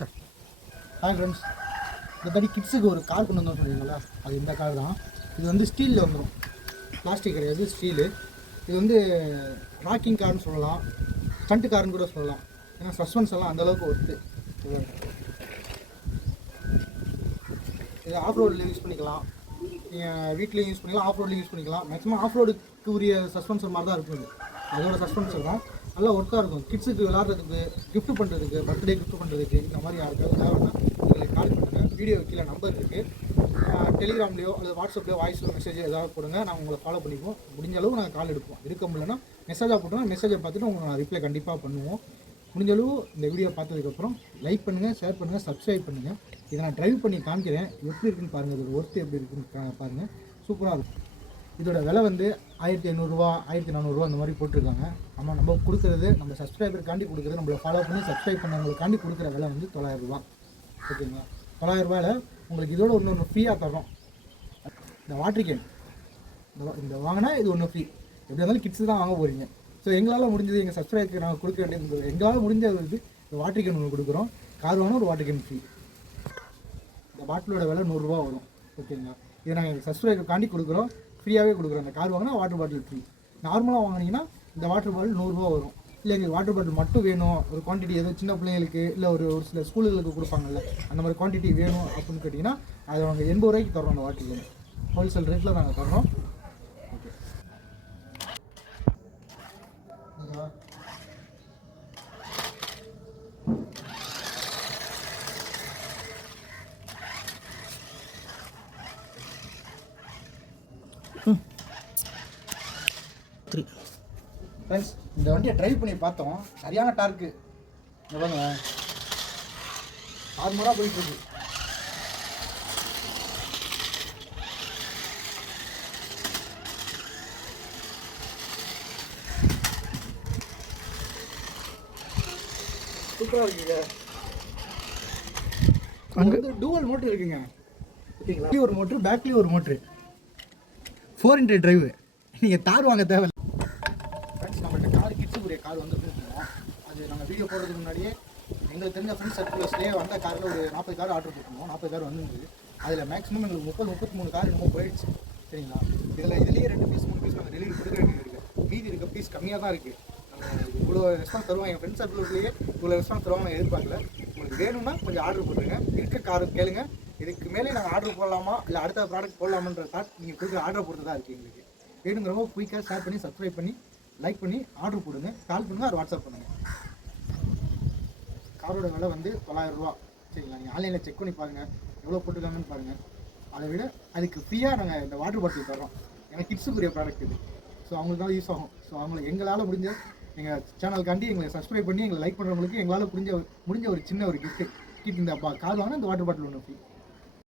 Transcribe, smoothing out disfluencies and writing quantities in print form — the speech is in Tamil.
ஹாய் ஃப்ரெண்ட்ஸ், இந்த தடி கிட்ஸுக்கு ஒரு கார் கொண்டு வந்தோம் சொல்லுவீங்களா, அது இந்த கார் தான். இது வந்து ஸ்டீலில் வந்துடும், பிளாஸ்டிக் கிடையாது, ஸ்டீலு. இது வந்து ராக்கிங் கார்னு சொல்லலாம், ஸ்டண்ட் கார்னு கூட சொல்லலாம். ஏன்னா சஸ்பென்ஸ் எல்லாம் அந்தளவுக்கு ஒர்த்து. இது ஆஃப் ரோடில் யூஸ் பண்ணிக்கலாம், நீங்கள் வீட்லேயும் யூஸ் பண்ணிக்கலாம், ஆஃப் ரோட்லேயும் யூஸ் பண்ணிக்கலாம். மேக்ஸிமம் ஆஃப் ரோடுக்கு உரிய சஸ்பென்சர் மாதிரி தான் இருக்கும். அதோட சஸ்பென்சர் தான் நல்லா ஒர்க்காக இருக்கும். கிட்ஸுக்கு விளாட்றதுக்கு, கிஃப்ட் பண்ணுறதுக்கு, பர்த்டே கிஃப்ட் பண்ணுறதுக்கு, இந்த மாதிரி யாருக்காவது தேவைன்னா உங்களுக்கு கால் பண்ணுங்கள். வீடியோ கீழே நம்பர் இருக்குது. டெலிகிராம்லேயோ அல்லது வாட்ஸ்அப்லேயோ வாய்ஸில் மெசேஜ் ஏதாவது கொடுங்க, நாங்கள் உங்களை ஃபாலோ பண்ணிக்குவோம். முடிஞ்ச அளவு நாங்கள் கால் எடுப்போம். எடுக்க முடியலன்னா மெசேஜாக போட்டோம்னா மெசேஜை பார்த்துட்டு உங்களுக்கு நான் ரிப்ளை கண்டிப்பாக பண்ணுவோம். முடிஞ்ச அளவு இந்த வீடியோ பார்த்ததுக்கப்புறம் லைக் பண்ணுங்கள், ஷேர் பண்ணுங்கள், சப்ஸ்கிரைப் பண்ணுங்கள். இதை நான் ட்ரைவ் பண்ணி காமிக்கிறேன், எப்படி இருக்குன்னு பாருங்கள். இதோட ஒர்த்து எப்படி இருக்குன்னு பாருங்கள். சூப்பராக இருக்கும். இதோட விலை வந்து 1500 1400 அந்த மாதிரி போட்டிருக்காங்க. நம்ம கொடுக்குறது, நம்ம சப்ஸ்கிரைபருக்காண்டி கொடுக்குறது, நம்மளை ஃபாலோ பண்ணி சப்ஸ்கிரைப் பண்ணவங்களுக்காண்டி கொடுக்குற விலை வந்து 900 ரூபா. ஓகேங்களா? 900 ரூபாயில் உங்களுக்கு இதோட ஒன்று ஃப்ரீயாக தரோம். இந்த வாட்டர் கேன் இந்த வாங்கினா இது ஒன்று ஃப்ரீ. எப்படி இருந்தாலும் கிட்ஸு தான் வாங்க போகிறீங்க. ஸோ எங்களால் முடிஞ்சது, எங்கள் சப்ஸ்கிரைபருக்கு நாங்கள் கொடுக்க வேண்டியது, எங்களால் முடிஞ்சது வந்து இந்த வாட்டர் கேன் ஒன்று கொடுக்குறோம். கார் வாங்கினா ஒரு வாட்டர் கேன் ஃப்ரீ. இந்த பாட்டிலோட விலை 100 ரூபா வரும். ஓகேங்களா? இதை நாங்கள் எங்கள் சப்ஸ்கிரைபருக்காண்டி கொடுக்குறோம், ஃப்ரீயாகவே கொடுக்குறோம். அந்த கார் வாங்கினா வாட்டர் பாட்டில் ஃப்ரீ. நார்மலாக வாங்கினீங்கன்னா இந்த வாட்டர் பாட்டில் 100 ரூபா வரும். இல்லை எங்களுக்கு வாட்டர் பாட்டில் மட்டும் வேணும், ஒரு குவான்டிட்டி ஏதோ சின்ன பிள்ளைங்களுக்கு இல்லை ஒரு சில ஸ்கூலுகளுக்கு கொடுப்பாங்கல்ல, அந்த மாதிரி குவான்டிட்டி வேணும் அப்படின்னு கேட்டிங்கன்னா அதை நாங்கள் 80 ரூபாய்க்கு தரோம். அந்த வாட்டர் கேன் ஹோல்சேல் ரேட்டில் நாங்கள் தரோம். ஓகே, ஃப்ரெண்ட்ஸ், இந்த வண்டியை ட்ரைவ் பண்ணி பார்த்தோம். சரியான டார்க்கு. இந்த பாருங்க, நார்மலாக போயிட்டுருக்கு. சூப்பராக இருக்குங்க. அங்கே வந்து டூவல் மோட்ரு இருக்குங்க. ஓகேங்களா? ஒரு மோட்ரு, பேக்லேயும் ஒரு மோட்ரு, 4x டிரைவு. நீங்கள் தார் வாங்க தேவை. ஃப்ரெண்ட்ஸ், நம்மள்ட்ட கார், கிட்ஸுக்குரிய கார் வந்து கொடுத்துருக்கோம். அது நாங்கள் வீடியோ போடுறதுக்கு முன்னாடியே எங்களுக்கு தெரிஞ்ச ஃப்ரெண்ட்ஸ் சர்க்கிள்ஸ்லேயே வந்த காரில் ஒரு 40 கார் ஆர்டர் கொடுத்துருந்தோம். 40 கார் வந்துருந்தது. அதில் மேக்ஸிமம் எங்களுக்கு 33 கார் என்னமோ போயிடுச்சு. சரிங்களா? இதுலேயே 2 பீஸ் 3 பீஸ் நாங்கள் டெலிவரி கொடுக்க வேண்டியது இருக்குது. மீதி இருக்க பீஸ் கம்மியாக தான் இருக்குது. இவ்வளோ ரெஸ்பான்ஸ் தருவாங்க, என் ஃப்ரெண்ட்ஸ் சர்க்கிள்லேயே இவ்வளோ ரெஸ்பான்ஸ் தருவாங்க நான் எதிர்பார்க்கல. உங்களுக்கு வேணும்னா கொஞ்சம் ஆர்டர் போட்டுருங்க. இருக்க கார் கேளுங்க. இதுக்கு மேலே நாங்கள் ஆர்டர் போடலாமா இல்லை அடுத்த ப்ராடக்ட் போடலாமன்ற தாட் நீங்கள் கொடுக்குற ஆர்டர் பொறுத்து தான் இருக்குது. எங்களுக்கு வேணுங்கிறவங்க குயிக்காக ஷேர் பண்ணி, சப்ஸ்கிரைப் பண்ணி, லைக் பண்ணி ஆர்டர் போடுங்க. கால் பண்ணுங்கள், அது வாட்ஸ்அப் பண்ணுங்கள். காரோட விலை வந்து 900 ரூபா. சரிங்களா? நீங்கள் ஆன்லைனில் செக் பண்ணி பாருங்கள், எவ்வளோ போட்டுருக்காங்கன்னு பாருங்கள். அதை விட அதுக்கு ஃப்ரீயாக நாங்கள் இந்த வாட்டர் பாட்டில் தரோம். ஏன்னா கிட்ஸுக்குரிய ப்ராடக்ட் இது. ஸோ அவங்களுக்கு தான் யூஸ் ஆகும். ஸோ அவங்களுக்கு எங்களால் முடிஞ்ச, எங்கள் சேனலுக்காண்டி எங்களை சப்ஸ்கிரைப் பண்ணி எங்களை லைக் பண்ணுறவங்களுக்கு எங்களால் முடிஞ்ச ஒரு சின்ன ஒரு கிஃப்ட் இந்த கார் வாங்கினா இந்த வாட்டர் பாட்டில் ஒன்று ஃப்ரீ.